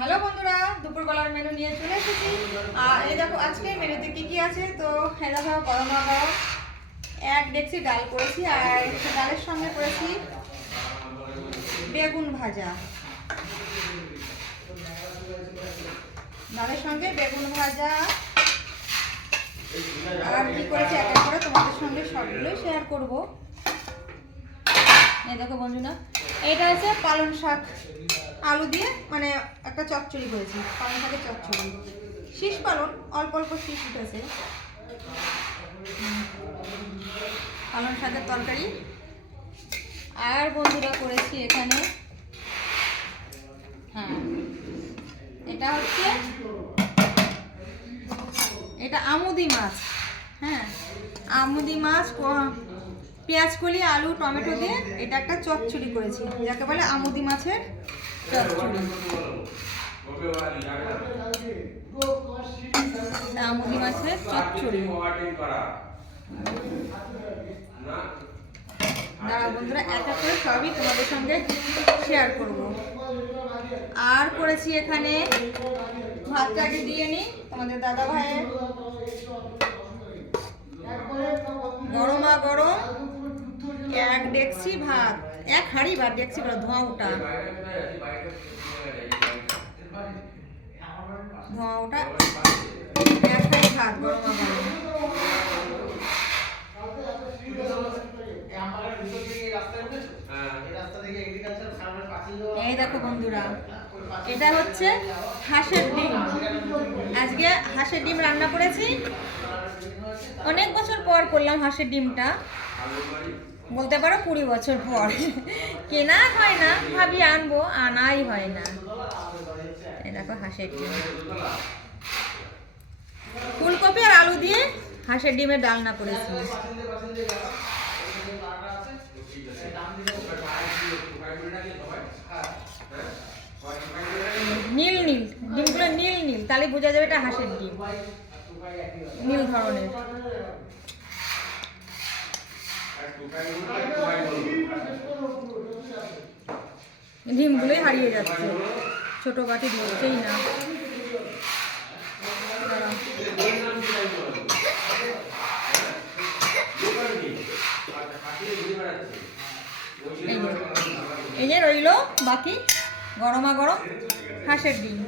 Hello বন্ধুরা, দুপুরবেলার menu নিয়ে চলে এসেছি। আর এই দেখো আজকে মেনুতে কি কি আছে। তো এই দেখো গরম গরম এক ডেকচি ডাল করেছি, আর ডালের সঙ্গে করেছি বেগুন ভাজা। ডালের সঙ্গে বেগুন ভাজা আর কি করেছি এক এক করে তোমাদের সঙ্গে সবগুলোই শেয়ার করবো। এই দেখো বন্ধুরা, এটা হচ্ছে পালং শাক আলু দিয়ে মানে একটা চচ্চড়ি করেছি। পালং শাকের চচ্চড়ি, শীষ পালং, অল্প অল্প শীষ উঠেছে। পালং শাকের তরকারি। আর বন্ধুরা করেছি এখানে, হ্যাঁ এটা হচ্ছে এটা আমুদি মাছ। হ্যাঁ, আমুদি মাছ পেঁয়াজ কলি আলু টমেটো দিয়ে এটা একটা চচ্চড়ি করেছি, যাকে বলে আমুদি মাছের চচ্চড়ি। আমুদি মাছের চচ্চড়ি। দাঁড়া বন্ধুরা, এক এক করে সবই তোমাদের সঙ্গে শেয়ার করব। আর করেছি এখানে ভাতটাকে দিয়ে নিই তোমাদের দাদা ভাইয়ের গরমা গরম এক ডেকচি ভাত, এক হাঁড়ি ভাত, ডেকচি ভাত ধোঁয়া ওঠা এক হাঁড়ি ভাত গরমা গরম। এই দেখো বন্ধুরা, এটা হচ্ছে হাঁসের ডিম। আজকে হাঁসের ডিম রান্না করেছি, অনেক বছর পর করলাম হাঁসের ডিমটা, বলতে পারো 20 বছর পর। কেনা হয় না, ভাবি আনবো, আনাই হয় না। এই দেখো হাঁসের ডিম, ফুলকপি আর আলু দিয়ে হাঁসের ডিমের ডালনা করেছি। নীল নীল ডিমগুলো, নীল নীল, তাহলে বোঝা যাবে এটা হাঁসের ডিম, নীল ধরনের। ডিমগুলোই হারিয়ে যাচ্ছে, ছোট বাটি দিচ্ছেই না। এই যে রইলো বাকি গরমা গরম হাঁসের ডিম,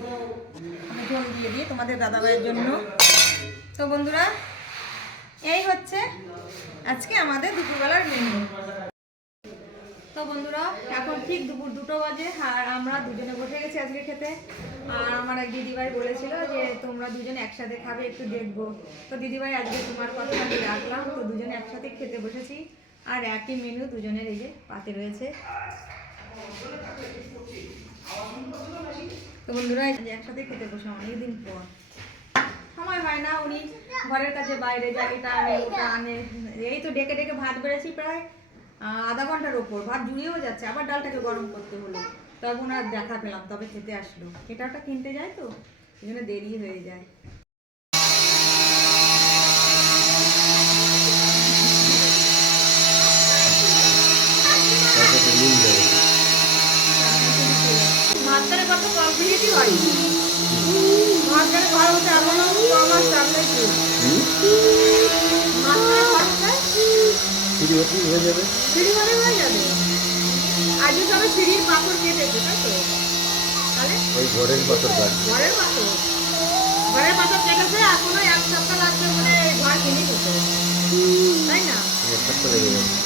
আমি ঝোল দিয়ে দিই তোমাদের দাদাভাইয়ের জন্য। তো বন্ধুরা, এই হচ্ছে আজকে আমাদের দুপুরবেলার মেনু। তো বন্ধুরা, এখন ঠিক দুপুর 2টো বাজে, আর আমরা দুজনে বসে গেছি আজকে খেতে। আর আমার এক দিদিভাই বলেছিল যে তোমরা দুজনে একসাথে খাবে, একটু দেখবো। তো দিদিভাই আজকে তোমার কথা আমি রাখলাম, তো দুজনে একসাথে খেতে বসেছি। আর একই মেনু দুজনের এই যে পাতে রয়েছে। তো বন্ধুরা, একসাথে খেতে বসে অনেকদিন পর, সময় হয় না, উনি ঘরের কাছে বাইরে যায়, এটা আনে ওটা আনে। এই তো ডেকে ডেকে ভাত বেড়েছি প্রায় আধা ঘন্টার ওপর, ভাত জুড়িয়েও যাচ্ছে, আবার ডালটাকে গরম করতে হলো। তখন আর দেখা পেলাম, তবে খেতে আসলো। এটা ওটা কিনতে যায় তো, এই জন্য দেরি হয়ে যায়। ভাতটারে কত কমপ্লিটই হয়, ভাতটারে ঘর হতে এমনও কমাস চাপলাই কি ভাতটারে ঘর হতে সিঁড়ি হয়ে যাবে, সিঁড়ি হয়ে যাবে। আজকে সবে সিঁড়ির পাথর কেটেছে, তাই তো? তাহলে ওই ঘরের পাথর কেটেছে, এখনো 1 সপ্তাহ লাগবে বলে ঘর কিনে দিতে, তাই না? 1 সপ্তাহ লেগে যাবে।